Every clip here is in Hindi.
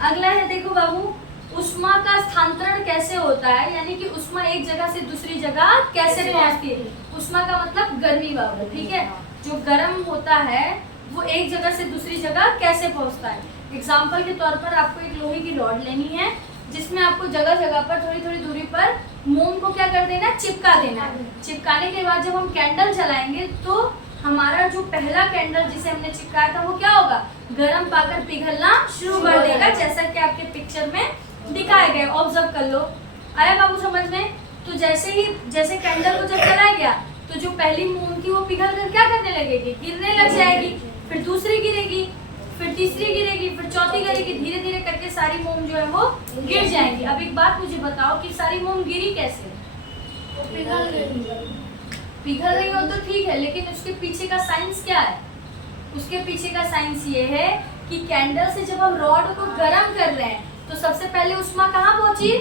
अगला है देखो बाबू, उष्मा का स्थानांतरण कैसे होता है, यानी कि उष्मा एक जगह से दूसरी जगह कैसे पहुंचती है। उष्मा का मतलब गर्मी बाबू, ठीक है। जो गर्म होता है वो एक जगह से दूसरी जगह कैसे पहुंचता है। एग्जाम्पल के तौर पर आपको एक लोहे की रॉड लेनी है, जिसमें आपको जगह जगह पर थोड़ी थोड़ी दूरी पर मोम को क्या कर देना, चिपका देना है। चिपकाने के बाद जब हम कैंडल जलाएंगे तो हमारा जो पहला कैंडल जिसे हमने चिपकाया था वो क्या होगा, गर्म पाकर पिघलना शुरू कर देगा, जैसा कि आपके पिक्चर में दिखाया गया। ऑब्जर्व कर लो, आया बाबू समझ में। तो जैसे कैंडल को जब जलाया गया तो जो पहली मोम थी वो पिघल कर क्या करने लगेगी, गिरने लग जाएगी। फिर दूसरी गिरेगी, फिर तीसरी गिरेगी, फिर चौथी गिरेगी, धीरे धीरे करके सारी मोम जो है वो गिर जाएंगी। अब एक बात मुझे बताओ कि सारी मोम गिरी कैसे, पिघल रही हो तो ठीक है, लेकिन उसके पीछे का साइंस क्या है। उसके पीछे का साइंस ये है कि कैंडल से जब हम रॉड को गर्म कर रहे हैं तो सबसे पहले उष्मा कहाँ पहुंची,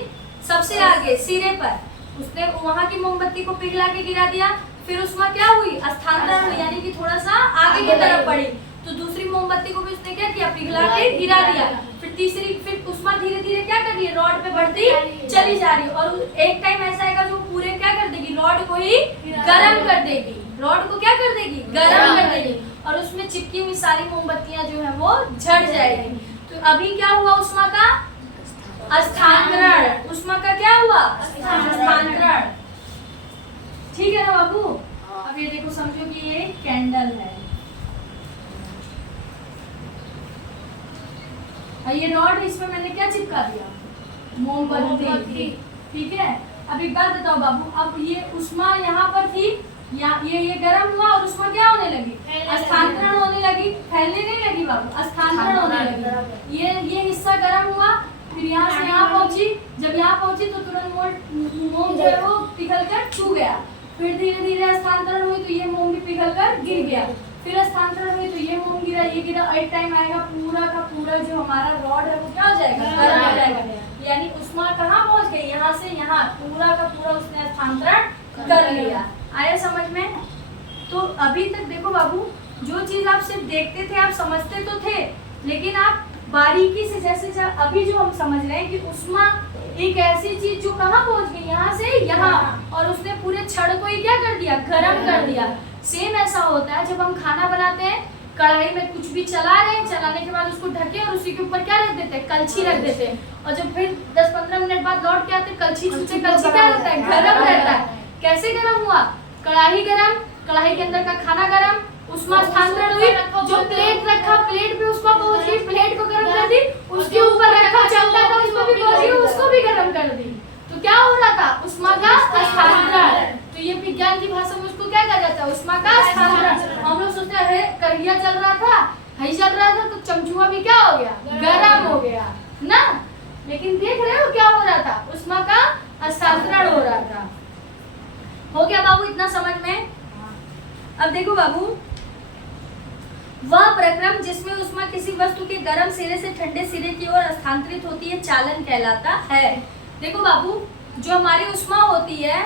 सबसे आगे सिरे पर। उसने वहां की मोमबत्ती को पिघला के गिरा दिया, फिर उष्मा क्या हुई, स्थानांतरण हुई, यानी कि थोड़ा सा आगे की तरफ बढ़ी। तो दूसरी मोमबत्ती को भी उसने क्या किया, पिघला के गिरा दिया। फिर तीसरी, फिर उष्मा धीरे धीरे क्या कर रही है, रॉड पे बढ़ती चली जा रही है। और एक टाइम ऐसा आएगा जो पूरे क्या कर देगी, रॉड को ही गर्म कर देगी। रॉड को क्या कर देगी, गर्म कर देगी, और उसमें चिपकी हुई सारी मोमबत्तियां जो है वो झड़ जाएगी। तो अभी क्या हुआ, उष्मा का स्थानांतरण। उष्मा का क्या हुआ, स्थानांतरण। ठीक है ना बाबू। अब ये देखो, समझो कि ये कैंडल है, ये रॉड, इसमें मैंने क्या चिपका दिया, मोमबत्ती, ठीक है। अब एक बात बताओ बाबू, अब ये उष्मा यहाँ पर थी, ये गर्म हुआ और उष्मा क्या होने लगी, स्थानांतरण होने लगी, फैलने नहीं लगी बाबू, स्थानांतरण होने लगी। ये हिस्सा गर्म हुआ, फिर यहाँ से यहाँ पहुंची, जब यहाँ पहुंची तो तुरंत मोम जो है वो पिघल कर छू गया। फिर धीरे धीरे स्थानांतरण हुई तो ये मोम भी पिघल कर गिर गया। फिर स्थानांतरण हुई तो ये मोम गिरा, ये गिरा। एक टाइम आएगा पूरा का पूरा जो हमारा रॉड है वो क्या हो जाएगा, गर्म हो जाएगा। यानी उष्मा कहाँ पहुंच गई, यहाँ से यहाँ, पूरा का पूरा उसने स्थानांतरण कर लिया। आया समझ में। तो अभी तक देखो बाबू, जो चीज आप सिर्फ देखते थे, आप समझते तो थे, लेकिन आप बारीकी से, जैसे अभी जो हम समझ रहे हैं कि उष्मा एक ऐसी चीज जो कहाँ पहुंच गई, यहाँ से यहाँ, और उसने पूरे छड़ को ही क्या कर दिया, गर्म कर दिया। सेम ऐसा होता है जब हम खाना बनाते हैं, कढ़ाई में कुछ भी चला रहे हैं, चलाने के बाद उसको ढके और उसी के ऊपर क्या रख देते हैं, कलछी रख देते हैं, और जब फिर 10-15 मिनट बाद लौट के आते हैं, कलछी छूते, कलछी क्या रहता है, गर्म रहता है। कैसे गर्म हुआ, कढ़ाई गर्म, कढ़ाई के अंदर का खाना गर्म, उष्मा स्थानांतरण हुई, जो प्लेट रखा, प्लेट पे उष्मा पहुंच गई, प्लेट को गर्म कर दी, उसके ऊपर रखा चलता था, उसको भी पहुंच गई, उसको भी गर्म कर दी। तो क्या हो रहा था, उष्मा का स्थानांतरण। तो ये विज्ञान की भाषा में उसको क्या कहा जाता है, उष्मा का स्थानांतरण। हम लोग सोचते हैं कढ़िया चल रहा था, हई चल रहा था, तो चमचुआ भी क्या हो गया, गर्म हो गया ना। लेकिन देख रहे हो क्या हो रहा था, उष्मा का स्थानांतरण हो रहा था। हो गया बाबू इतना समझ में। अब देखो बाबू, वह प्रक्रम जिसमें उष्मा किसी वस्तु के गर्म सिरे से ठंडे सिरे की ओर स्थानांतरित होती है चालन कहलाता है। देखो बाबू, जो हमारी उष्मा होती है,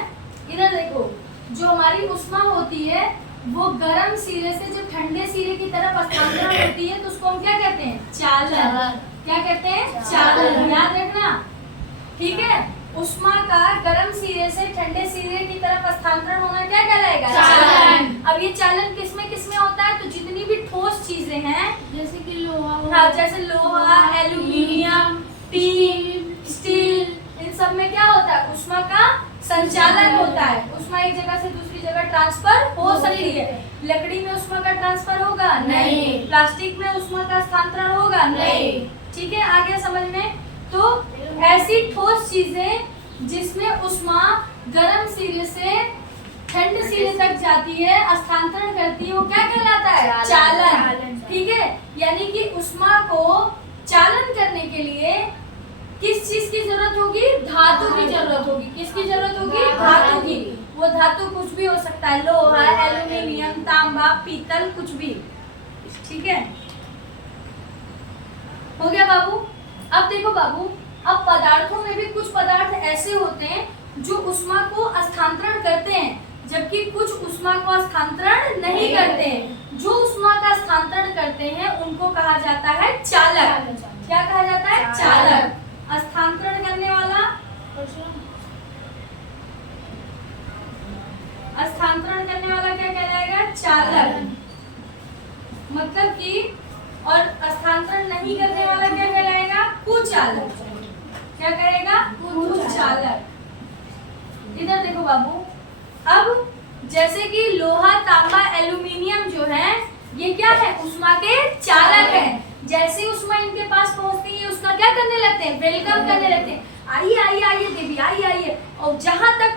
इधर देखो, जो हमारी उष्मा होती है वो गर्म सिरे से जब ठंडे सिरे की तरफ स्थानांतरण होती है तो उसको हम क्या कहते हैं, चालन। क्या कहते हैं, चालन। याद रखना, ठीक है। उष्मा का गर्म सिरे से ठंडे सिरे की तरफ स्थानांतरण होना क्या कहलाएगा, चालन। अब ये चालन किसमें किसमें होता है, तो जितनी भी ठोस चीजें हैं, जैसे कि लोहा, हाँ, जैसे लोहा, एल्यूमिनियम, स्टील, इन सब में क्या होता है, उष्मा का संचालन होता है। उष्मा एक जगह से दूसरी जगह ट्रांसफर हो सकती है। लकड़ी में उष्मा का ट्रांसफर होगा नहीं, प्लास्टिक में उष्मा का स्थानांतरण होगा नहीं। ठीक है, आ गया समझ में। तो ऐसी ठोस चीजें जिसमें उष्मा गर्म सिरे से ठंडे सिरे तक जाती है, स्थानांतरण करती है, वो क्या कहलाता है, चालन। ठीक है, यानी कि उष्मा को चालन करने के लिए किस चीज की जरूरत होगी, धातु की जरूरत होगी। किसकी जरूरत होगी, धातु की। वो धातु कुछ भी हो सकता है, लोहा, एल्यूमिनियम, तांबा, पीतल, कुछ भी। ठीक है, हो गया बाबू। अब देखो बाबू, अब पदार्थों में भी कुछ पदार्थ ऐसे होते हैं जो उष्मा को स्थानांतरण करते हैं, जबकि कुछ उष्मा को स्थानांतरण नहीं करते हैं। जो उष्मा का स्थानांतरण करते हैं उनको कहा जाता है चालक। क्या कहा जाता है, चालक। मतलब कि और स्थानांतरण नहीं करने वाला क्या कहलाएगा? कुचालक। क्या करेगा? कुचालक। इधर देखो बाबू, अब जैसे कि लोहा, तांबा, एल्यूमिनियम जो है ये क्या है? उष्मा के चालक है। जैसे उष्मा इनके पास पहुंचती है उसका क्या करने लगते हैं? वेलकम करने लगते हैं, आइए आइए आइए देवी, आइए आइए। और जहां तक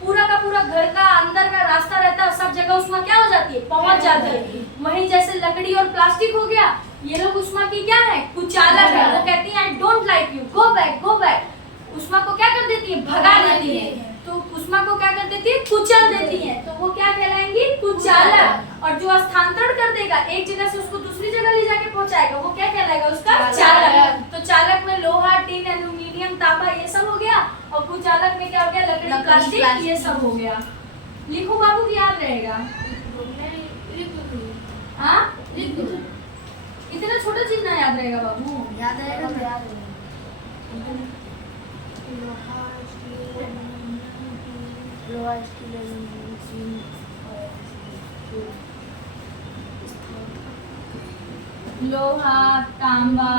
पूरा का पूरा घर का अंदर का रास्ता रहता है सब जगह उष्मा क्या हो जाती है? पहुंच जाती है। वहीं जैसे लकड़ी और प्लास्टिक हो गया, ये लोग उष्मा की क्या है? कुचालक है। वो कहती है I don't like you, go back go back. उष्मा को क्या कर देती है? भगा देती है। तो उष्मा को क्या कर देती है? कुचल देती है। तो वो क्या कहलाएंगी? कुचालक। और जो स्थानांतरण कर देगा, एक जगह से उसको दूसरी जगह ले जाके पहुंचाएगा, वो क्या कहलाएगा? उसका चालक। तो चालक में लोहा, टीन, एल्यूमिनियम, तांबा ये सब हो गया, और कुचालक में क्या हो गया? लकड़ी, प्लास्टिक ये सब हो गया। लिखो बाबू कि याद रहेगा। हाँ, इतना छोटा चीज ना याद रहेगा बाबू। याद रहेगा। लोहा, स्टील, एल्यूमीनियम, लोहा, तांबा,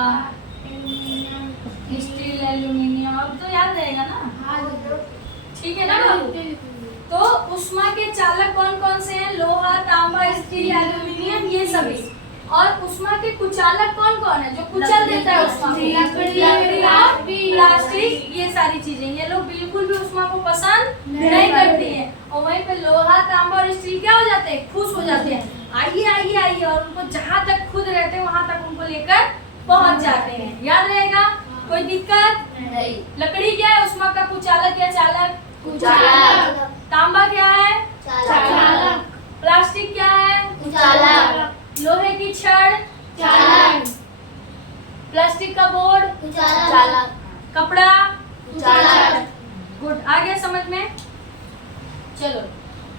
स्टील, एल्यूमिनियम, अब तो याद रहेगा ना? ठीक है ना बाबू? तो उष्मा के चालक कौन कौन से हैं? लोहा, तांबा, स्टील, एल्यूमिनियम ये सभी। और उष्मा के कुचालक कौन कौन है? जो कुचल देता है उष्मा को? लकड़ी और प्लास्टिक ये सारी चीजें। ये लोग बिल्कुल भी उष्मा को पसंद नहीं करती हैं। और वहीं पे लोहा, तांबा और स्टील क्या हो जाते हैं? खुश हो जाते हैं, आइए आइए आइए। और उनको जहाँ तक खुद रहते हैं वहां तक उनको लेकर पहुंच जाते हैं। याद रहेगा? कोई दिक्कत नहीं। लकड़ी क्या है? उष्मा का कुचालक या चालक? कुचालक। तांबा क्या है? चालक। प्लास्टिक क्या है? कुचालक। लोहे की छड़? चालक। प्लास्टिक का बोर्ड? कुचालक। कपड़ा? चालक। गुड, आ गया समझ में? चलो,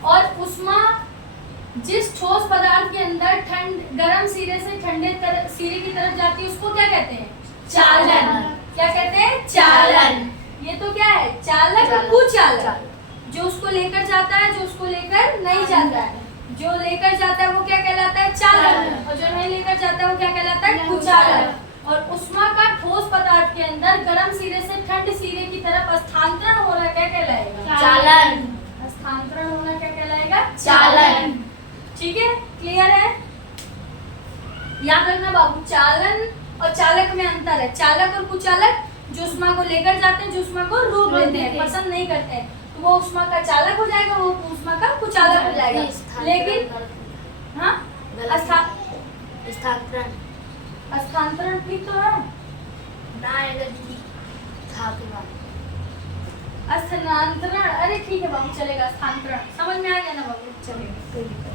और उष्मा जिस ठोस पदार्थ के अंदर गर्म सिरे से ठंडे सिरे की तरफ जाती है उसको क्या कहते हैं? चालन। क्या कहते हैं? चालन। ये तो क्या है? चालक और कुचालक। जो उसको लेकर जाता है, जो उसको लेकर नहीं जाता है। जो लेकर जाता है वो क्या कहलाता है? चालक। और जो नहीं लेकर जाता है वो क्या कहलाता है? कुचालक। और उष्मा का ठोस पदार्थ के अंदर गर्म सिरे से ठंड सिरे की तरफ स्थानांतरण होना क्या कहलाएगा? चालन। स्थानांतरण होना क्या कहलाएगा? चालन। ठीक है, क्लियर है? याद रखना बाबू, चालन और चालक में अंतर है। चालक और कुचालक जो उष्मा को लेकर जाते हैं, जो उष्मा को रोक देते हैं, पसंद नहीं करते हैं, तो वो उष्मा का चालक हो जाएगा, वो उष्मा का कुचालक हो जाएगा। लेकिन हाँ, स्थानांतरण। स्थानांतरण ठीक तो है ना, था के बाद स्थानांतरण। अरे ठीक है बाबू, चलेगा। स्थानांतरण समझ में आ गया ना बाबू? चलेगा, कोई दिक्कत।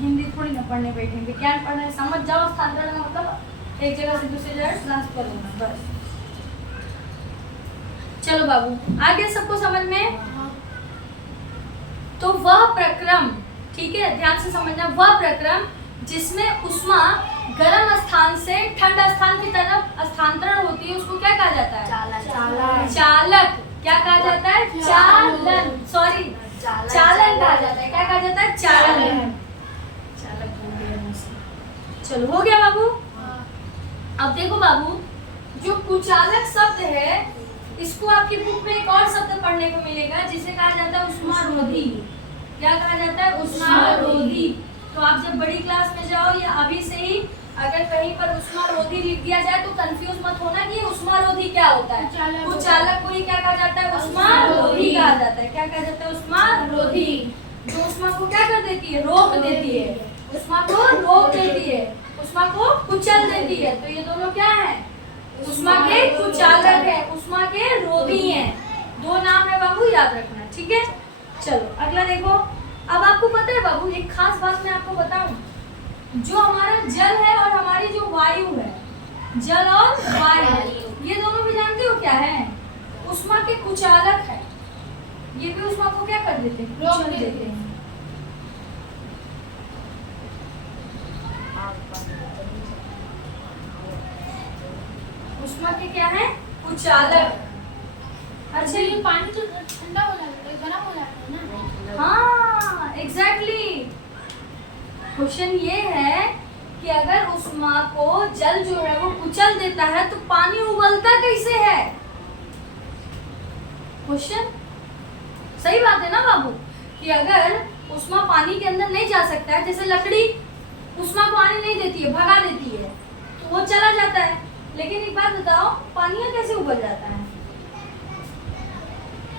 हिंदी थोड़ी ना पढ़ने बैठेंगे, विज्ञान पढ़ने समझ जाओ। स्थानांतरण का मतलब एक जगह से दूसरी जगह ट्रांसफर होना, बस। चलो बाबू, आ गया सबको समझ में? तो वह प्रक्रम, ठीक है, ध्यान से समझना, वह प्रक्रम जिसमें उष्मा गर्म स्थान से ठंड स्थान की तरफ स्थानांतरण होती है उसको क्या कहा जाता है? चालक। चालक। क्या कहा जाता है? चालन। सॉरी, चालन कहा जाता है। क्या कहा जाता है? चालन। चालक हो गया मुझसे। चलो, हो गया बाबू? अब देखो बाबू, जो कुचालक शब्द है इसको आपकी बुक में एक और शब्द पढ़ने को मिलेगा जिसे कहा जाता है उष्मारोधी। क्या कहा जाता है? उष्मारोधी। तो आप जब बड़ी क्लास में जाओ या अभी से ही अगर कहीं पर उष्मारोधी लिख दिया जाए तो कंफ्यूज मत होना कि उष्मारोधी क्या होता है। कुचालक को ही क्या कहा जाता है? उष्मारोधी कहा जाता है। क्या कहा जाता है? उष्मारोधी। जो उष्मा को क्या कर देती है? रोक देती है। उष्मा को रोक देती है, उष्मा को कुचल देती है। तो ये दोनों क्या है? उष्मा के कुचालक है, उष्मा के रोधी हैं। दो नाम है बाबू, याद रखना, ठीक है? चलो अगला देखो। अब आपको पता है बाबू, एक खास बात मैं आपको बताऊं, जो हमारा जल है और हमारी जो वायु है, जल और वायु, ये दोनों भी जानते हो क्या है? उष्मा के कुचालक है। ये भी उष्मा को क्या कर देते हैं? रोक देते हैं। उष्मा के क्या है? कुचालक। अच्छा, ये पानी तो ठंडा हो जाता है, गर्म हो जाता है ना? हाँ एग्जैक्टली। क्वेश्चन ये है कि अगर उष्मा को जल जो है वो कुचल देता है तो पानी उबलता कैसे है? क्वेश्चन सही बात है ना बाबू, कि अगर उष्मा पानी के अंदर नहीं जा सकता है, जैसे लकड़ी उष्मा को आने नहीं देती है, भगा देती है, तो वो चला जाता है। लेकिन एक बात बताओ, पानी कैसे उबल जाता है?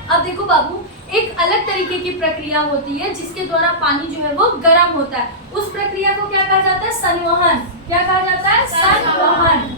अब देखो बाबू, एक अलग तरीके की प्रक्रिया होती है जिसके द्वारा पानी जो है वो गर्म होता है। उस प्रक्रिया को क्या कहा जाता है? संवहन। क्या कहा जाता है? संवहन।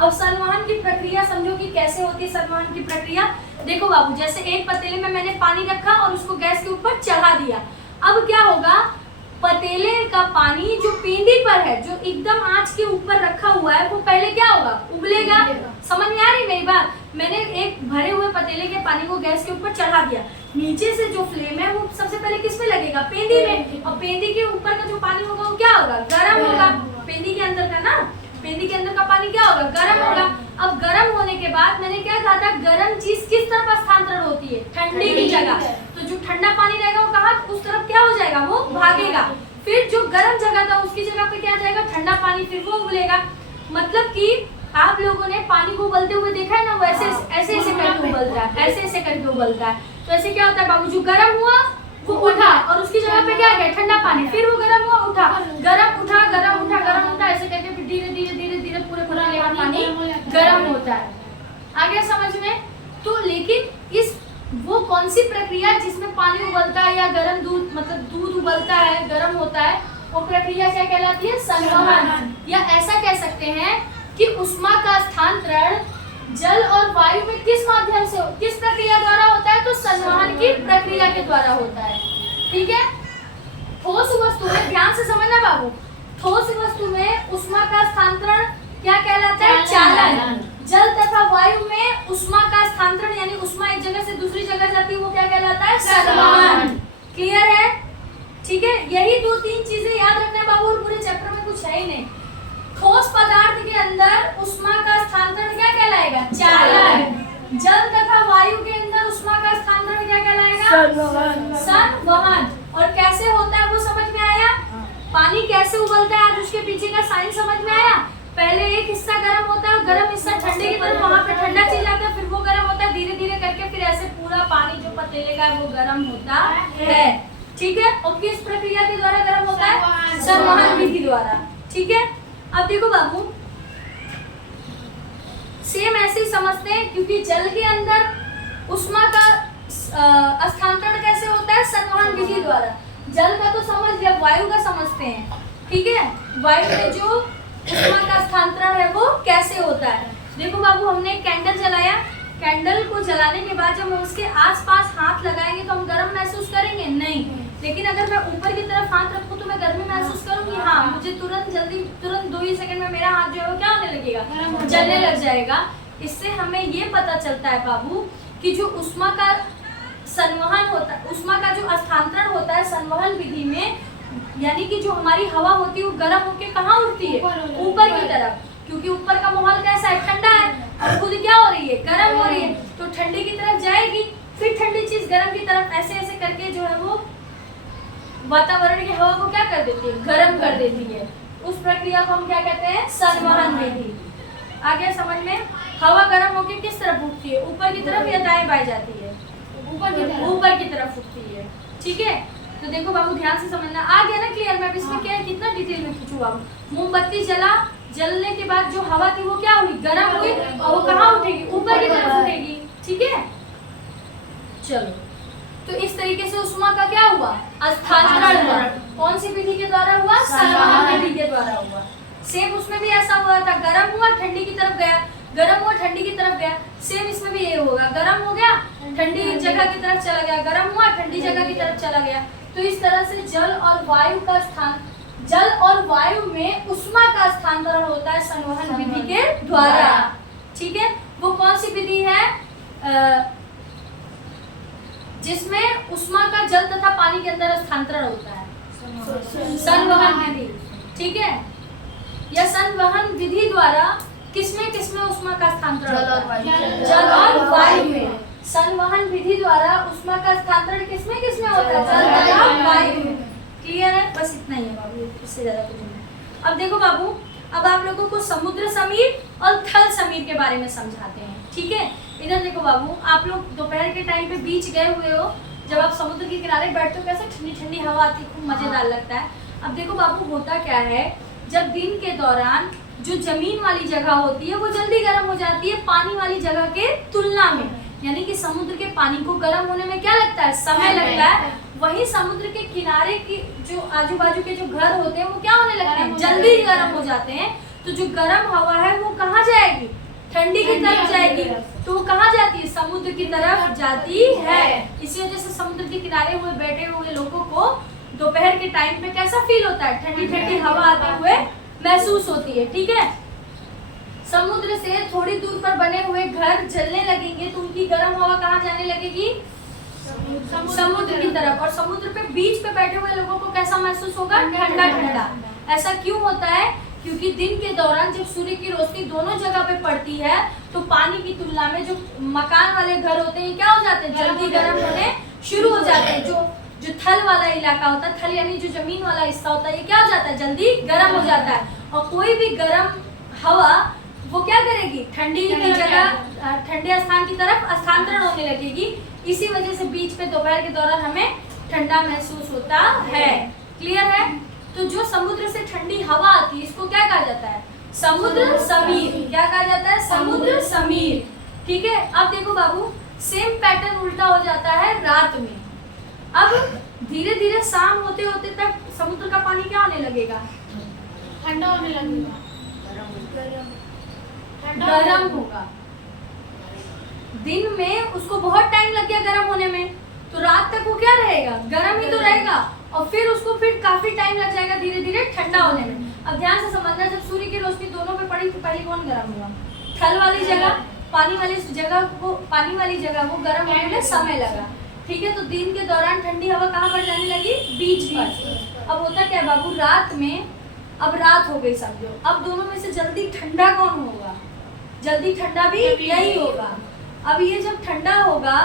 अब संवहन की प्रक्रिया समझो कि कैसे होती है संवहन की प्रक्रिया। देखो बाबू, जैसे एक पतीले में मैंने पानी रखा और उसको गैस के ऊपर चढ़ा दिया। अब क्या होगा, पतीले का पानी जो पेंदी पर है, जो एकदम आंच के ऊपर रखा हुआ है, वो पहले क्या होगा? उबलेगा। समझ में आ रही मेरी बात? मैंने एक भरे हुए पतीले के पानी को गैस के ऊपर चढ़ा दिया, नीचे से जो फ्लेम है वो सबसे पहले किस में लगेगा? पेंदी में। और पेंदी के ऊपर का जो पानी होगा वो क्या होगा? गर्म होगा। पेंदी के अंदर का ना, पेंदी के अंदर का पानी क्या होगा? गर्म होगा। अब गर्म होने के बाद मैंने क्या कहा था, गर्म चीज किस तरफ स्थानांतरण होती है? ठंडी की जगह। तो जो ठंडा पानी रहेगा वो कहाँ? उस तरफ क्या हो जाएगा? वो भागेगा। फिर जो गर्म जगह था उसकी जगह पे क्या जाएगा? ठंडा पानी, फिर वो उबलेगा। मतलब कि आप लोगों ने पानी को उबलते हुए देखा है ना, वो ऐसे ऐसे ऐसे करके उबलता है, ऐसे ऐसे करके उबलता है। तो ऐसे क्या होता है बाबू, जो गर्म हुआ वो उठा और उसकी जगह पे क्या गया? ठंडा पानी। फिर वो गर्म हुआ, उठा, गर्म उठा, गर्म उठा, गर्म उठा, ऐसे करके फिर धीरे धीरे धीरे धीरे पूरे लेवल पानी गर्म होता है। आ गया समझ में? तो लेकिन इस वो कौन सी प्रक्रिया जिसमें पानी उबलता है या गर्म दूध, मतलब दूध उबलता है, गर्म होता है, वो प्रक्रिया क्या कहलाती है? संवहन। या ऐसा कह सकते हैं कि उष्मा का स्थानांतरण जल और वायु में किस माध्यम से, किस प्रक्रिया द्वारा होता है? तो संवहन की प्रक्रिया के द्वारा होता है। ठीक है? ठोस वस्तु में, ध्यान से समझना बाबू, ठोस वस्तु में उष्मा का स्थानांतरण क्या कहलाता है? चालन। जल तथा वायु में उष्मा का स्थानांतरण यानी उष्मा एक जगह से दूसरी जगह जाती है, वो क्या कहलाता है? संवहन। क्लियर है? ठीक है, यही दो तीन चीजें याद रखना बाबू, और पूरे चैप्टर में कुछ है ही नहीं। ठोस पदार्थ के अंदर उष्मा का स्थानांतरण क्या कहलाएगा? चालन। जल तथा वायु के अंदर उष्मा का स्थानांतरण क्या कहलाएगा? संवहन। और कैसे होता है वो समझ में आया? पानी कैसे उबलता है, आज उसके पीछे का साइंस समझ में आया? पहले एक हिस्सा गर्म होता है, गर्म हिस्सा ठंडे की तरफ, वहां पे ठंडा चीज आता है, फिर वो गर्म होता है, धीरे धीरे करके फिर ऐसे पूरा पानी जो पतीले का है वो गर्म होता है। ठीक है? और किस प्रक्रिया के द्वारा गर्म होता है? संवहन विधि द्वारा। ठीक है? अब देखो बाबू, सेम ऐसे ही समझते हैं, क्योंकि जल के अंदर उष्मा का स्थानांतरण कैसे होता है? संवहन विधि द्वारा। जल का तो समझ लिया, वायु का समझते हैं। ठीक है? वायु में जो उष्मा का स्थानांतरण है वो कैसे होता है? देखो बाबू, हमने कैंडल जलाया, कैंडल को जलाने के बाद जब हम उसके आसपास हाथ लगाएंगे तो हम गर्म महसूस करेंगे? नहीं। लेकिन अगर मैं ऊपर की तरफ हाथ रखूं तो मैं गर्मी महसूस करूंगी? हाँ। मुझे तुरंत 2 ही सेकंड में मेरा हाथ जो है वो क्या होने लगेगा? जलने लग जाएगा। इससे हमें ये पता चलता है बाबू कि जो उष्मा का संवहन होता है, उष्मा का जो स्थानांतरण होता है संवहन विधि में, यानी कि जो हमारी हवा होती है वो गर्म होकर कहाँ उठती है? ऊपर की तरफ, क्योंकि ऊपर का माहौल कैसा है? ठंडा है, और खुद क्या हो रही है? गर्म हो रही है। तो ठंडी की तरफ जाएगी, फिर ठंडी चीज गर्म की तरफ ऐसे ऐसे करके जो है वो वातावरण की हवा को क्या कर देती है? गर्म कर देती है। उस प्रक्रिया को हम क्या कहते हैं? संवहन विधि। आ गया समझ में? हवा गर्म होकर किस तरफ उठती है? ऊपर की तरफ या दाएं बाएं जाती है? ऊपर की तरफ उठती है। ठीक है? तो देखो बाबू, ध्यान से समझना। आ गया ना क्लियर? मैं इसमें क्या है, कितना डिटेल में पूछूं बाबू। मोमबत्ती जला, जलने के बाद जो हवा थी वो क्या हुई? गर्म हुई, और वो कहाँ उठेगी? ऊपर की तरफ उठेगी। ठीक है? चलो, तो इस तरीके से उष्मा का क्या हुआ? स्थानांतरण हुआ। कौन सी विधि के द्वारा हुआ? संवहन विधि के द्वारा हुआ। सेम उसमें भी ऐसा हुआ था, गर्म हुआ, ठंडी की तरफ गया, गर्म हुआ, ठंडी की तरफ गया। सेम इसमें भी ये होगा, गर्म हो गया, ठंडी जगह की तरफ चला गया, गर्म हुआ, ठंडी जगह की तरफ चला गया। तो इस तरह से जल और वायु में उष्मा का स्थानांतरण होता है संवहन विधि के द्वारा। ठीक है? वो कौन सी विधि है जिसमें उष्मा का जल तथा पानी के अंदर स्थानांतरण होता है? संवहन विधि। ठीक है? या संवहन विधि द्वारा किसमें उष्मा का स्थानांतरण? जल और वायु में। संवहन विधि द्वारा उष्मा का स्थानांतरण किसमें होता है? जल तथा वायु में। क्लियर है? बस इतना ही है बाबू, इससे ज्यादा कुछ नहीं। अब देखो बाबू, अब आप लोगों को समुद्र समीर और थल समीर के बारे में समझाते हैं, ठीक है। इधर देखो बाबू, आप लोग दोपहर के टाइम पे बीच गए हुए हो, जब आप समुद्र के किनारे बैठते हो कैसे ठंडी ठंडी हवा आती है, खूब मजेदार लगता है। अब देखो बाबू, होता क्या है, जब दिन के दौरान जो जमीन वाली जगह होती है वो जल्दी गर्म हो जाती है पानी वाली जगह के तुलना में, यानी कि समुद्र के पानी को गर्म होने में क्या लगता है, समय लगता है। वहीं समुद्र के किनारे की जो आजू बाजू के जो घर होते हैं वो क्या होने लगते हैं, जल्दी गर्म हो जाते हैं। तो जो गर्म हवा है वो कहाँ जाएगी, ठंडी की तरफ जाएगी। तो वो कहाँ जाती है, समुद्र की तरफ जाती है। इसी वजह से समुद्र के किनारे हुए बैठे हुए लोगों को दोपहर के टाइम पे कैसा फील होता है, ठंडी ठंडी हवा आते हुए महसूस होती है, ठीक है। समुद्र से थोड़ी दूर पर बने हुए घर जलने लगेंगे तो उनकी गर्म हवा कहाँ जाने लगेगी, समुद्र की तरफ। और समुद्र पे बीच पे बैठे हुए लोगों को कैसा महसूस होगा, ठंडा ठंडा। ऐसा क्यों होता है, क्योंकि दिन के दौरान जब सूर्य की रोशनी दोनों जगह पे पड़ती है तो पानी की तुलना में जो मकान वाले घर होते हैं क्या हो जाते हैं, जल्दी गर्म होने शुरू हो जाते हैं। जो थल वाला इलाका होता है, थल यानी जो जमीन वाला हिस्सा होता है, ये क्या हो जाता है, जल्दी गर्म हो जाता है। और कोई भी गर्म हवा वो क्या करेगी, ठंडी की जगह ठंडे स्थान की तरफ स्थानांतरण होने लगेगी। इसी वजह से बीच पे दोपहर के दौरान हमें ठंडा महसूस होता है। क्लियर है। तो जो समुद्र से ठंडी हवा आती है इसको क्या कहा जाता है, समुद्र समीर। क्या कहा जाता है, समुद्र समीर, ठीक है। अब देखो बाबू, सेम पैटर्न उल्टा हो जाता है रात में। अब धीरे धीरे शाम होते होते तक समुद्र का पानी क्या होने लगेगा, ठंडा होने लगेगा, गर्म होगा। दिन में उसको बहुत टाइम लग गया गर्म होने में, तो रात तक वो क्या रहेगा, गर्म ही तो रहेगा। और फिर उसको फिर काफी टाइम लग जाएगा धीरे धीरे ठंडा होने में। अब ध्यान से समझना, जब सूर्य की रोशनी दोनों पे पड़ी तो पहले कौन गर्म हुआ, थल वाली जगह, पानी वाली जगह को गर्म होने में समय लगा, ठीक है। तो दिन के दौरान ठंडी हवा कहाँ पर जाने लगी, बीच पर। अब होता क्या बाबू, रात में, अब रात हो गई समझो, अब दोनों में से जल्दी ठंडा कौन होगा, जल्दी ठंडा भी यही होगा। अब ये जब ठंडा होगा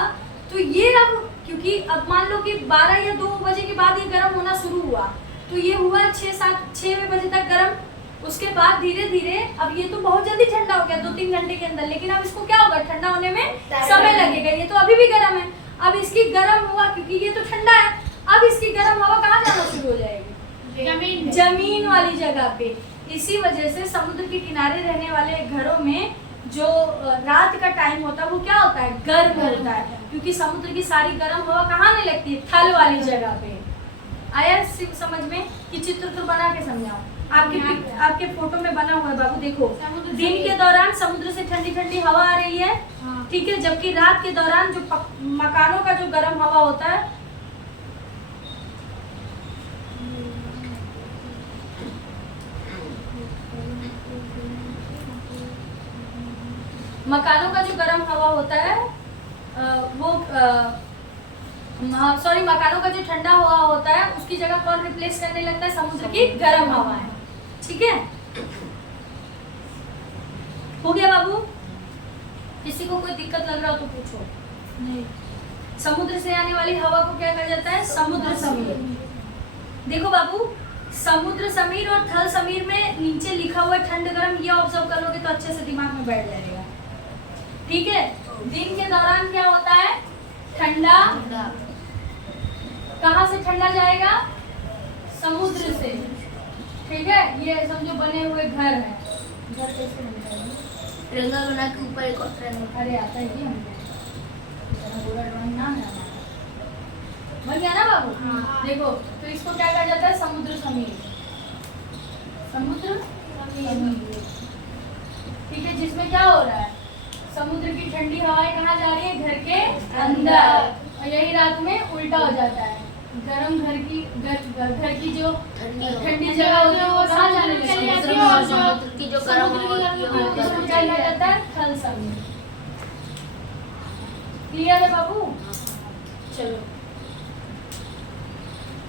तो ये अब, क्योंकि अब मान लो कि 12 या 2 बजे के बाद ये गर्म होना शुरू हुआ, तो ये हुआ 6 बजे तक गर्म। उसके बाद धीरे धीरे अब ये तो बहुत जल्दी ठंडा हो गया 2-3 घंटे के अंदर, लेकिन अब इसको क्या होगा, ठंडा होने में समय लगेगा। ये तो अभी भी गर्म है, अब इसकी गर्म हुआ क्योंकि ये तो ठंडा है, अब इसकी गर्म हवा कहाँ जाना शुरू हो जाएगी, जमीन वाली जगह पे। इसी वजह से समुद्र के किनारे रहने वाले घरों में जो रात का टाइम होता है वो क्या होता है, गर्म होता है, क्योंकि समुद्र की सारी गर्म हवा कहाँ आने लगती है, थल वाली जगह पे। आया समझ में कि चित्र तो बना के समझाओ, आपके फोटो में बना हुआ है बाबू। देखो, दिन के दौरान समुद्र से ठंडी ठंडी हवा आ रही है, ठीक है, जबकि रात के दौरान जो मकानों का जो गर्म हवा होता है, मकानों का जो गर्म हवा होता है मकानों का जो ठंडा हवा होता है उसकी जगह कौन रिप्लेस करने लगता है, समुद्र की गर्म हवा है, ठीक है। हो गया बाबू, किसी को कोई दिक्कत लग रहा हो तो पूछो। नहीं, समुद्र से आने वाली हवा को क्या कहा जाता है, समुद्र समीर। देखो बाबू, समुद्र समीर और थल समीर में नीचे लिखा हुआ ठंड गर्म, ये ऑब्जर्व करोगे तो अच्छे से दिमाग में बैठ जाएगा, ठीक है। दिन के दौरान क्या होता है, ठंडा, कहाँ से ठंडा जाएगा, समुद्र से, ठीक है। ये समझो बने हुए घर है, घर कैसे बनता है, तिरंगा बना के ऊपर एक और तिरंगा, अरे आता है ये पूरा ड्राइंग नाम है बन गया ना बाबू। देखो, तो इसको क्या कहा जाता है, समुद्र समीर, समुद्र समीर, ठीक है। जिसमें क्या हो रहा है, समुद्र की ठंडी हवाएं कहाँ जा रही है, घर के अंदर, और यही रात में उल्टा हो जाता है, गर्म घर की जो ठंडी जगह होती है वो कहाँ जाने लगती है, समुद्र की जो गर्म हवा इसको क्या कहा जाता है, थल समीर। क्लियर है बाबू, चलो।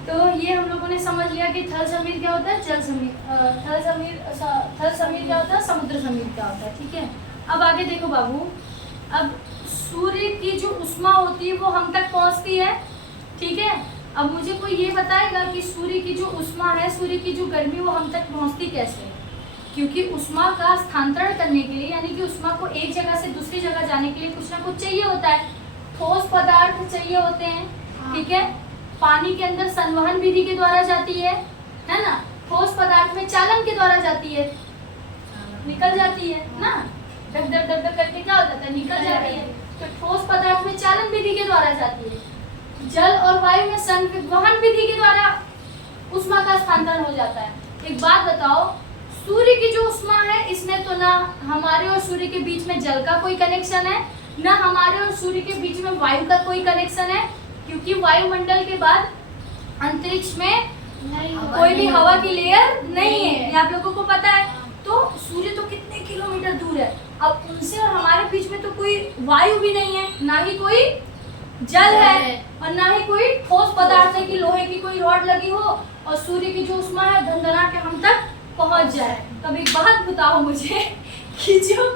तो ये हम लोगों ने समझ लिया कि थल समीर क्या होता है, जल समीर, थल समीर क्या होता है, समुद्र समीर क्या होता है, ठीक है। अब आगे देखो बाबू, अब सूर्य की जो उष्मा होती है वो हम तक पहुंचती है, ठीक है। अब मुझे कोई ये बताएगा कि सूर्य की जो उष्मा है, सूर्य की जो गर्मी, वो हम तक पहुंचती कैसे है? क्योंकि उष्मा का स्थानांतरण करने के लिए, यानी कि उष्मा को एक जगह से दूसरी जगह जाने के लिए कुछ ना कुछ चाहिए होता है। ठोस पदार्थ चाहिए होते हैं, ठीक है। पानी के अंदर संवहन विधि के द्वारा जाती है ना। ठोस पदार्थ में चालन के द्वारा जाती है, निकल जाती है ना, डग डग डग डग करके क्या हो जाता है, निकल जाती है। तो ठोस पदार्थ में चालन विधि के द्वारा जाती है। जल और वायु में संवहन विधि के द्वारा उष्मा का स्थानांतरण हो जाता है। एक बात बताओ, सूर्य की जो उष्मा है, इसमें तो ना हमारे और सूर्य के बीच में जल का कोई कनेक्शन है, ना हमारे और सूर्य के बीच में वायु का कोई कनेक्शन है, क्योंकि वायुमंडल के बाद अंतरिक्ष में कोई भी हवा की लेयर नहीं है, ये आप लोगों को पता है। तो सूर्य तो कितने किलोमीटर दूर है, अब उनसे और हमारे बीच में तो कोई वायु भी नहीं है, ना ही कोई जल है, और ना ही कोई ठोस पदार्थ है कि लोहे की कोई रॉड लगी हो और सूर्य की जो उष्मा है धंधना के हम तक पहुंच जाए। तब एक बात बताओ मुझे कि जो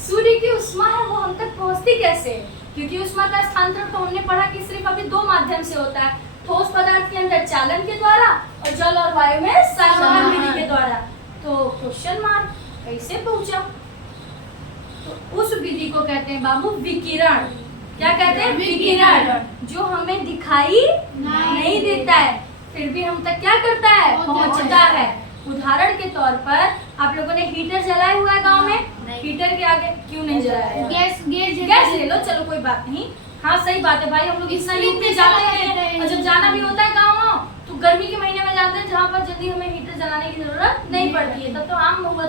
सूर्य की उष्मा है वो हम तक पहुंचती कैसे है? क्योंकि उष्मा का स्थानांतरण तो हमने पढ़ा कि सिर्फ अभी दो माध्यम से होता है, ठोस पदार्थ के अंदर चालन के द्वारा और जल और वायु में संवहन विधि के द्वारा। तो क्वेश्चन मार्क, कैसे पहुंचा? तो उस विधि को कहते हैं बाबू विकिरण। क्या कहते हैं? विकिरण, जो हमें दिखाई नहीं देता है फिर भी हम तक क्या करता है, पहुंचता है। उदाहरण के तौर पर आप लोगों ने हीटर जलाया हुआ है गांव में, हीटर के आगे क्यों नहीं जलाया? गैस ले लो, चलो कोई बात नहीं। हाँ सही बात है भाई, हम लोग इतना यूपी जाते हैं और जब जाना भी होता है गाँव तो गर्मी के महीने में जाते हैं जहाँ पर जल्दी हमें हीटर जलाने की जरूरत नहीं पड़ती है, तब तो आम होगा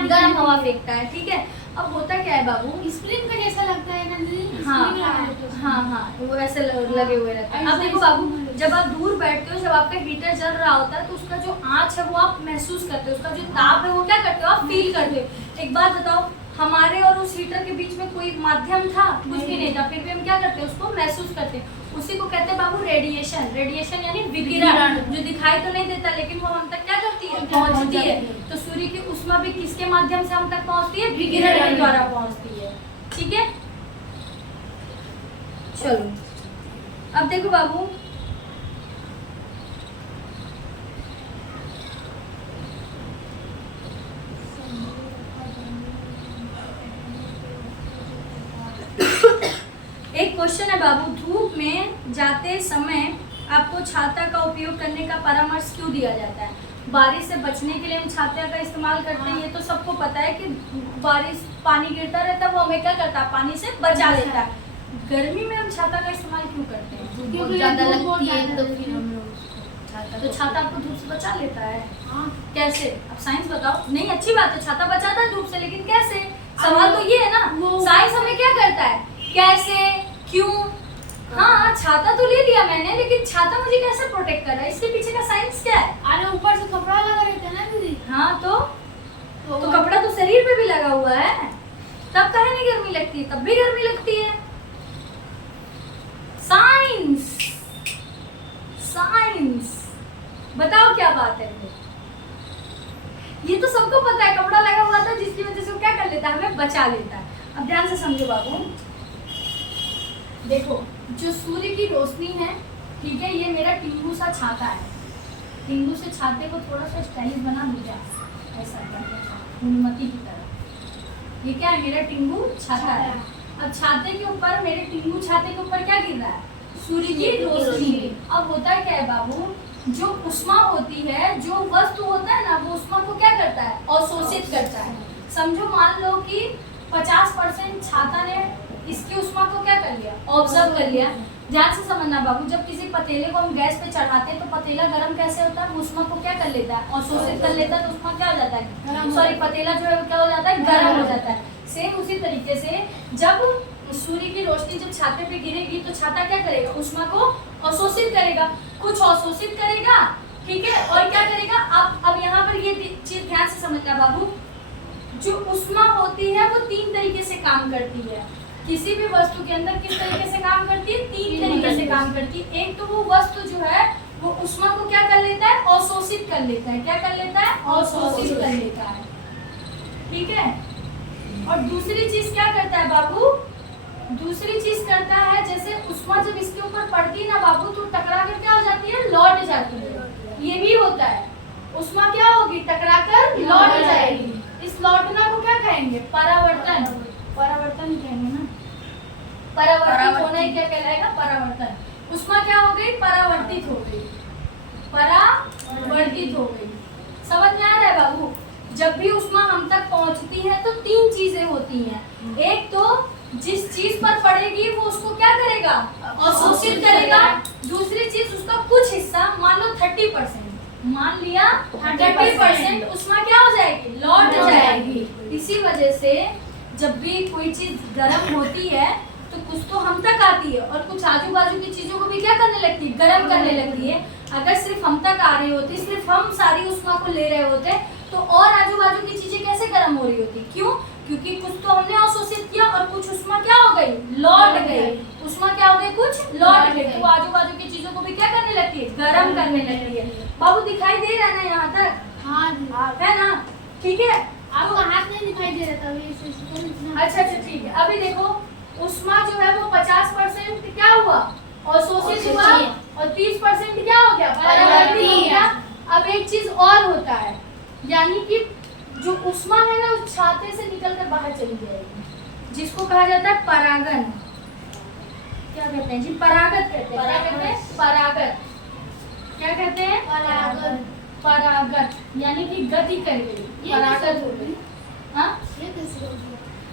गर्म हवा फेंकता है, ठीक है। अब होता क्या है बाबू, स्प्रिंग का जैसा लगता है ना दीदी, हाँ, वो ऐसे लगे हुए रहते हैं। अब देखो बाबू, जब आप दूर बैठते हो, जब आपका हीटर जल रहा होता है तो उसका जो आँच है वो आप महसूस करते हो, उसका जो ताप है वो क्या करते हो, आप फील करते हो। एक बात बताओ, हमारे और उस हीटर के बीच में कोई माध्यम था? कुछ भी नहीं था, फिर भी हम क्या करते हैं, उसको महसूस करते हैं। उसी को कहते हैं बाबू रेडिएशन। रेडिएशन यानी विकिरण, जो दिखाई तो नहीं देता लेकिन वो हम तक क्या करती है, पहुंचती है। तो सूर्य की उष्मा भी किसके माध्यम से हम तक पहुंचती है, विकिरण के द्वारा पहुंचती है, ठीक है। चलो अब देखो बाबू, एक क्वेश्चन है बाबू, धूप में जाते समय आपको छाता का उपयोग करने का परामर्श क्यों दिया जाता है? बारिश से बचने के लिए हम छाता का इस्तेमाल करते हैं, ये तो सबको पता है कि बारिश पानी गिरता रहता है, वो हमें क्या करता है, पानी से बचा लेता है। गर्मी में हम छाता का इस्तेमाल क्यों करते हैं? बहुत ज्यादा लगती है तो फिर हम लोग तो छाता आपको धूप से बचा लेता है। कैसे? अब साइंस बताओ। नहीं अच्छी बात है, छाता बचाता है धूप से, लेकिन कैसे? सवाल तो ये है ना, साइंस हमें क्या करता है, कैसे, क्यों? हाँ छाता तो ले लिया मैंने, लेकिन छाता मुझे कैसे प्रोटेक्ट कर रहा है, इसके पीछे का साइंस क्या है? अरे ऊपर से कपड़ा लगा रहता है ना दीदी। हाँ तो कपड़ा तो शरीर पे भी लगा हुआ है, तब काहे नहीं गर्मी लगती है? तब भी गर्मी लगती है। साइंस, साइंस बताओ क्या बात है? ये तो सबको पता है, कपड़ा लगा हुआ था जिसकी वजह से वो क्या कर लेता है, हमें बचा लेता है। अब ध्यान से समझो बाबू, देखो जो सूर्य की रोशनी है, ठीक है, ये मेरा टिंगू सा छाता है। टिंगू से छाते को थोड़ा सा स्टाइलिश बना दूंगा, ऐसा फूलमती की तरह। ये क्या है, मेरा टिंगू छाता है। अब छाते के ऊपर, मेरे टिंगू छाते के ऊपर क्या गिर रहा है, सूर्य की रोशनी। अब होता क्या है बाबू, जो उष्मा होती है, जो वस्तु होता है ना, वो उष्मा को क्या करता है, अवशोषित करता है। समझो मान लो कि 50% छाता ने इसकी उष्मा को क्या कर लिया, ऑब्जर्व कर लिया। ध्यान से समझना बाबू, जब किसी पतीले को हम गैस पे चढ़ाते हैं तो पतीला गर्म कैसे होता है, उष्मा को क्या कर लेता है, अवशोषित कर लेता है, तो उष्मा क्या हो जाता है, सॉरी पतीला जो है क्या हो जाता है, गर्म हो जाता है। सेम उसी तरीके से जब सूर्य की रोशनी जब छाते पे गिरेगी तो छाता क्या करेगा, उष्मा को अवशोषित करेगा, कुछ अवशोषित करेगा, ठीक है, और क्या करेगा। अब यहाँ पर ये चीज ध्यान से समझना बाबू, जो उष्मा होती है वो 3 तरीके से काम करती है। किसी भी वस्तु के अंदर किस तरीके से काम करती है, 3 तरीके से काम करती है। एक तो वो वस्तु जो है वो उष्मा को क्या कर लेता है, अवशोषित कर लेता है। क्या कर लेता है, अवशोषित कर लेता है, ठीक है। और दूसरी चीज क्या करता है बाबू, दूसरी चीज करता है, जैसे उष्मा जब इसके ऊपर पड़ती है ना बाबू तो टकरा कर क्या हो जाती है, लौट जाती है। ये भी होता है, उष्मा क्या होगी, टकरा कर लौट जाएगी। इस लौटना को क्या कहेंगे, परावर्तन। परावर्तन ही कहेंगे ना, परावर्तित होना ही क्या कहलाएगा, परावर्तन। उष्मा क्या हो गई, परावर्तित हो गई, परावर्तित हो गई। समझ में आ रहा है बाबू? जब भी उष्मा हम तक पहुंचती है तो तीन चीजें होती हैं। एक तो जिस चीज पर पड़ेगी वो उसको क्या करेगा, अवशोषित करेगा। दूसरी चीज उसका कुछ हिस्सा, मान लो 30%, मान लिया 30% उष्मा क्या हो जाएगी, लौट जाएगी। इसी वजह से जब भी कोई चीज गर्म होती है तो कुछ तो हम तक आती है और कुछ आजू बाजू की चीजों को भी क्या करने लगती है, गर्म करने लगती है। अगर सिर्फ हम तक आ रही होती, सिर्फ हम सारी उष्मा को ले रहे होते तो और आजू बाजू की चीजें कैसे गर्म हो रही होती, क्यों? क्योंकि कुछ तो हमने अवशोषित किया और कुछ उष्मा क्या हो गई, लौट गई। उष्मा क्या हो गई, कुछ लौट गई, तो आजू बाजू की चीजों को भी क्या करने लगती है, गर्म करने लगती है। बाबू दिखाई दे रहा है ना यहाँ तक? हाँ है ना, ठीक है। आपको हाथ नहीं दिखाई दे रहा था। अच्छा ठीक है। अभी देखो उष्मा जो है वो 50% क्या हुआ, अवशोषित हुआ, और 30% क्या हो गया, परावर्तित हो गया। अब एक चीज और होता है, यानी कि जो उष्मा है ना उस छाते से निकलकर बाहर चली जाएगी, जिसको कहा जाता है परागन। क्या कहते हैं जी, परागत कहते हैं। क्या कहते हैं, परागत। क्या कहते हैं, परागत। परागत यानी कि गति कर गई, परागत हो गई। हाँ,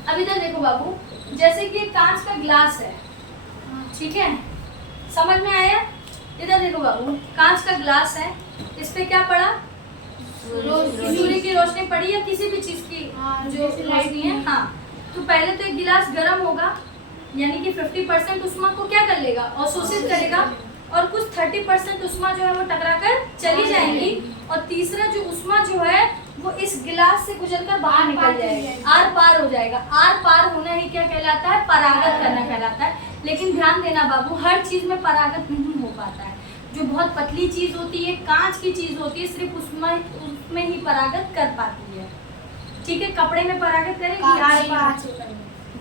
अब इधर देखो बाबू, जैसे कि कांच का ग्लास है, ठीक है, समझ में आया? इधर देखो बाबू, कांच का ग्लास है, इस पे क्या पड़ा, सूर्य की रोशनी पड़ी या किसी भी चीज की जो रोशनी है। हाँ, तो पहले तो एक गिलास गर्म होगा, यानी कि 50% उष्मा को क्या कर लेगा, अवशोषित करेगा, और कुछ 30% उष्मा जो है वो टकरा कर चली जाएंगी, और तीसरा जो उष्मा जो है वो इस गिलास से गुजरकर बाहर निकल जाएगा, आर पार हो जाएगा। आर पार होना ही क्या कहलाता है, परागत करना कहलाता है। लेकिन ध्यान देना बाबू, हर चीज में परागत नहीं हो पाता है। जो बहुत पतली चीज होती है, कांच की चीज होती है, सिर्फ उसमें ही परागत कर पाती है, ठीक है। कपड़े में परागत करेगी,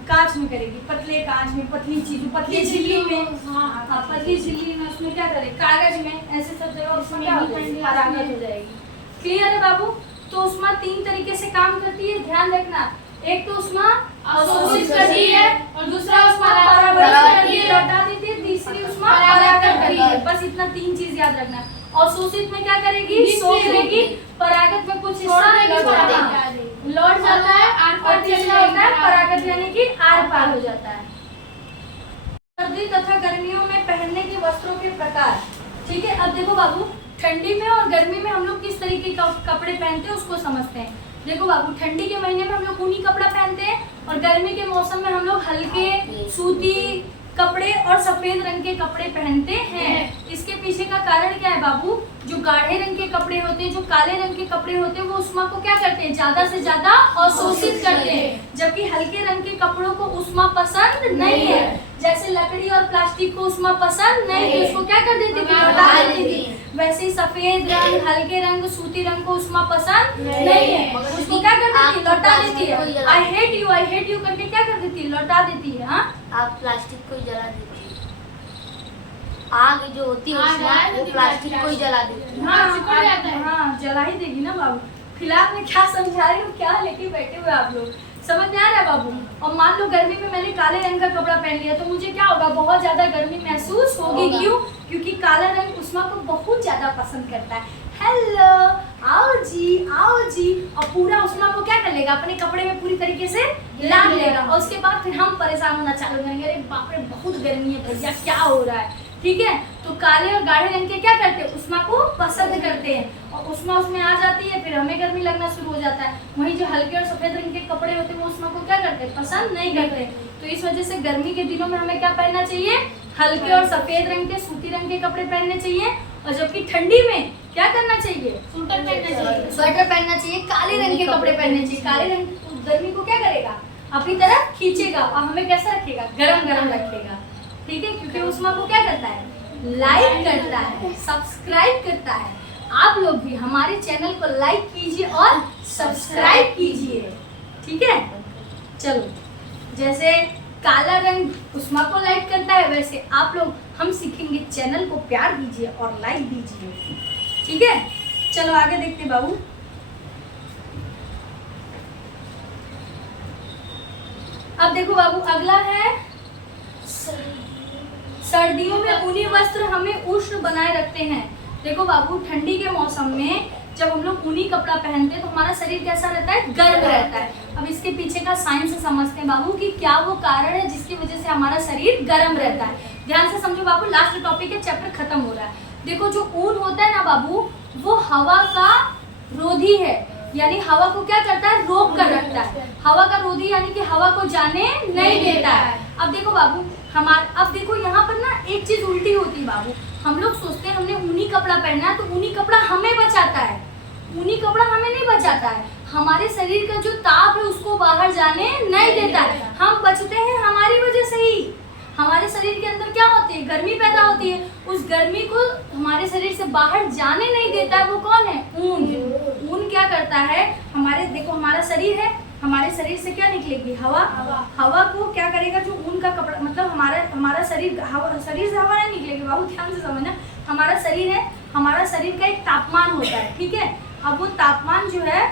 कांच में करेगी, पतले कांच में, पतली चीज, पतली झिल्ली में, हाँ पतली झिल्ली में, उसमें क्या करेगी, कागज में, ऐसे सब जगह उसमें क्या हो जाएगी, परागत हो जाएगी। क्लियर है बाबू? तो उष्मा तीन तरीके से काम करती है, ध्यान रखना। एक तो उष्मा अवशोषित करती है, और दूसरा उष्मा परावर्तित करती है, लौटा देती है, तीसरी उष्मा परागत करती है। बस इतना तीन चीज याद रखना। अवशोषित में क्या करेगी, सोख लेगी, परागत में कुछ हिस्सा लौट जाता है, आर पार चला जाता है, परागत यानी कि आर पार हो जाता है। सर्दी तथा गर्मियों में पहनने के वस्त्रों के प्रकार, ठीक है। अब देखो बाबू, ठंडी में और गर्मी में हम लोग किस तरीके के कपड़े पहनते हैं उसको समझते हैं। देखो बाबू, ठंडी के महीने में हम लोग ऊनी कपड़ा पहनते हैं, और गर्मी के मौसम में हम लोग हल्के सूती कपड़े और सफेद रंग के कपड़े पहनते हैं। इसके पीछे का कारण क्या है बाबू, जो गाढ़े रंग के कपड़े होते हैं, जो काले रंग के कपड़े होते हैं, वो उष्मा को क्या करते हैं, ज्यादा से ज्यादा अवशोषित करते हैं, जबकि हल्के रंग के कपड़ों को उष्मा पसंद नहीं है। जैसे लकड़ी और प्लास्टिक को उष्मा पसंद नहीं है, उसको क्या कर देती थी, लौटा देती थी। वैसे ही सफेद रंग, हल्के रंग, सूती रंग को उष्मा पसंद नहीं है, उसको क्या कर देती है, लौटा देती है। आई हेट यू करके क्या कर देती है, लौटा देती है। हाँ, आप प्लास्टिक को ही जला देती है, आग जो होती है उसमें वो प्लास्टिक को ही जला देती है। हाँ, जला ही देगी ना बाबू। फिलहाल मैं क्या समझा रही हूँ, क्या लेके बैठे हुए आप लोग, समझ में आ रहा है बाबू? और मान लो गर्मी में मैंने काले रंग का कपड़ा पहन लिया तो मुझे क्या होगा, बहुत ज्यादा गर्मी महसूस होगी। क्यों? क्योंकि काला रंग उष्मा को बहुत ज्यादा पसंद करता है। हेलो, आओ जी, आओ जी, और पूरा उष्मा को क्या कर लेगा, अपने कपड़े में पूरी तरीके से लाद लेगा, और उसके बाद फिर हम परेशान होना चालू करेंगे, अरे बाप रे बहुत गर्मी है भैया, क्या हो रहा है, ठीक है। तो काले और गाढ़े रंग के क्या करते हैं, उष्मा को पसंद करते हैं, और उष्मा उसमें आ जाती है, फिर हमें गर्मी लगना शुरू हो जाता है। वहीं जो हल्के और सफेद रंग के कपड़े होते हैं वो उष्मा को क्या करते हैं, पसंद नहीं करते। तो इस वजह से गर्मी के दिनों में हमें क्या पहनना चाहिए, हल्के और सफेद रंग के, सूती रंग के कपड़े पहनने चाहिए, और जबकि ठंडी में क्या करना चाहिए, स्वेटर पहनना चाहिए, स्वेटर पहनना चाहिए, काले रंग के कपड़े पहनने चाहिए। काले रंग गर्मी को क्या करेगा, अपनी तरफ खींचेगा, और हमें कैसा रखेगा, गरम गरम रखेगा, ठीक है। क्योंकि उष्मा को क्या करता है, लाइक करता है, सब्सक्राइब करता है। आप लोग भी हमारे चैनल को लाइक कीजिए और सब्सक्राइब कीजिए, ठीक है। चलो, जैसे काला रंग उष्मा को लाइट करता है, वैसे आप लोग हम सीखेंगे। चैनल को प्यार दीजिए और लाइक दीजिए, ठीक है। चलो आगे देखते हैं बाबू। अब देखो बाबू, अगला है सर्दियों में ऊनी वस्त्र हमें उष्ण बनाए रखते हैं। देखो बाबू, ठंडी के मौसम में जब हम लोग ऊनी कपड़ा पहनते हैं तो हमारा शरीर कैसा रहता है, गर्म रहता है। अब इसके पीछे का साइंस समझते हैं बाबू कि क्या वो कारण है जिसकी वजह से हमारा शरीर गर्म रहता है। ध्यान से समझो बाबू, लास्ट टॉपिक है, चैप्टर खत्म हो रहा है। देखो जो ऊन होता है ना बाबू, वो हवा का रोधी है, यानी हवा को क्या करता है, रोक कर रखता है। हवा का रोधी यानी कि हवा को जाने नहीं देता है। अब देखो बाबू, अब देखो यहाँ पर ना एक चीज उल्टी होती है बाबू। हम लोग सोचते हैं हमने ऊनी कपड़ा पहना है तो ऊनी कपड़ा हमें बचाता है। ऊनी कपड़ा हमें नहीं बचाता है, हमारे शरीर का जो ताप है उसको बाहर जाने नहीं देता है। हम बचते हैं हमारी वजह से ही। हमारे शरीर के अंदर क्या होती है, गर्मी पैदा होती है। उस गर्मी को हमारे शरीर से बाहर जाने नहीं देता है, वो कौन है, ऊन। ऊन क्या करता है, हमारे देखो हमारा शरीर है, हमारे शरीर से क्या निकलेगी, हवा। हवा को क्या करेगा, जो ऊन का कपड़ा, मतलब हमारा शरीर शरीर से हवा नहीं निकलेगी बाबू, ध्यान से समझना। हमारा शरीर है, हमारा शरीर का एक तापमान होता है, ठीक है। अब वो तापमान जो है,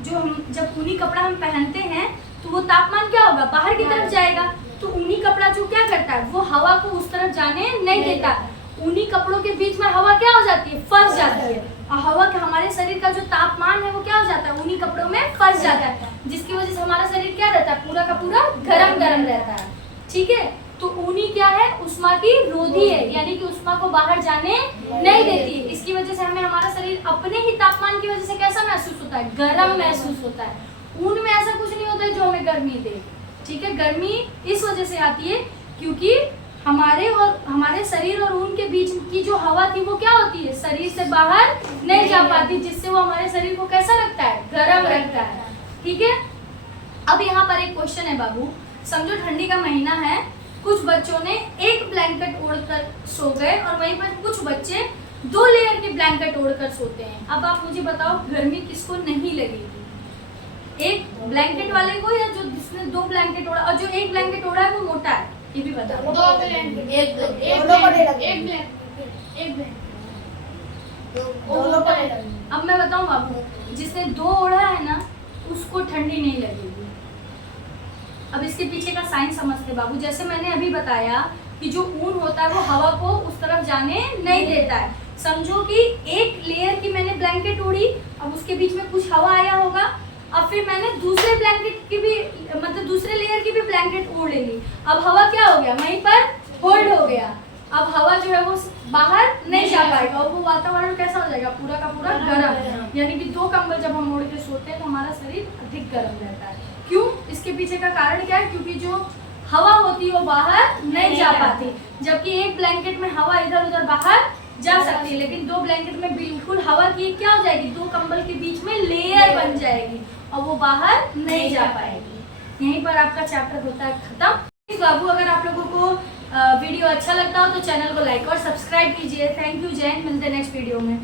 जो हम जब ऊनी कपड़ा हम पहनते हैं तो वो तापमान क्या होगा, बाहर की तरफ जाएगा। तो ऊनी कपड़ा जो क्या करता है, वो हवा को उस तरफ जाने नहीं देता। ऊनी कपड़ों के बीच में हवा क्या हो जाती है, फंस जाती है। और हवा का हमारे शरीर का जो तापमान है वो क्या हो जाता है, ऊनी कपड़ों में फंस जाता है, जिसकी वजह से हमारा शरीर क्या रहता है, पूरा का पूरा गरम रहता है, ठीक है। तो ऊनी क्या है, उष्मा की रोधी है, यानी कि उष्मा को बाहर जाने नहीं देती है। इसकी वजह से हमें हमारा शरीर अपने ही तापमान की वजह से कैसा महसूस होता है, गर्म महसूस होता है। ऊन में ऐसा कुछ नहीं होता है जो हमें गर्मी दे, ठीक है। गर्मी इस वजह से आती है क्योंकि हमारे शरीर और ऊन के बीच की जो हवा थी वो क्या होती है, शरीर से बाहर नहीं जा पाती, जिससे वो हमारे शरीर को कैसा रखता है, गर्म रखता है, ठीक है। अब यहाँ पर एक क्वेश्चन है बाबू, समझो ठंडी का महीना है, कुछ बच्चों ने एक ब्लैंकेट ओढ़कर सो गए और वहीं पर कुछ बच्चे 2 लेयर के ब्लैंकेट ओढ़कर सोते हैं। अब आप मुझे बताओ गर्मी किसको नहीं लगेगी, एक ब्लैंकेट वाले को या जो जिसने 2 ब्लैंकेट ओढ़ा, और जो एक ब्लैंकेट ओढ़ा है वो मोटा है, ये भी बताओ। 2 ब्लैंकेट, एक ब्लैंकेट। अब मैं बताऊं बाबू, जिसने 2 ओढ़ा है ना उसको ठंडी नहीं लगेगी। अब इसके पीछे का साइंस समझते बाबू। जैसे मैंने अभी बताया कि जो ऊन होता है वो हवा को उस तरफ जाने नहीं देता है। समझो कि एक लेयर की मैंने ब्लैंकेट ओढ़ी, अब उसके बीच में कुछ हवा आया होगा, अब फिर मैंने दूसरे ब्लैंकेट की भी, मतलब दूसरे लेयर की भी ब्लैंकेट ओढ़ ले ली। अब हवा क्या हो गया, वहीं पर होल्ड हो गया। अब हवा जो है वो बाहर नहीं जा पाएगा और वो वातावरण कैसा हो जाएगा, पूरा का पूरा गर्म। यानी कि 2 कंबल जब हम ओढ़ के सोते हैं तो हमारा शरीर अधिक गर्म रहता है। क्यों, इसके पीछे का कारण क्या है, क्योंकि जो हवा होती है वो बाहर नहीं जा पाती, जबकि एक ब्लैंकेट में हवा इधर उधर बाहर जा सकती है, लेकिन 2 ब्लैंकेट में बिल्कुल हवा की क्या हो जाएगी, 2 कंबल के बीच में लेयर बन जाएगी और वो बाहर नहीं जा पाएगी। यहीं पर आपका चैप्टर होता है खत्म। बाबू, अगर आप लोगों को वीडियो अच्छा लगता हो तो चैनल को लाइक और सब्सक्राइब कीजिए। थैंक यू, जय हिंद, मिलते हैं नेक्स्ट वीडियो में।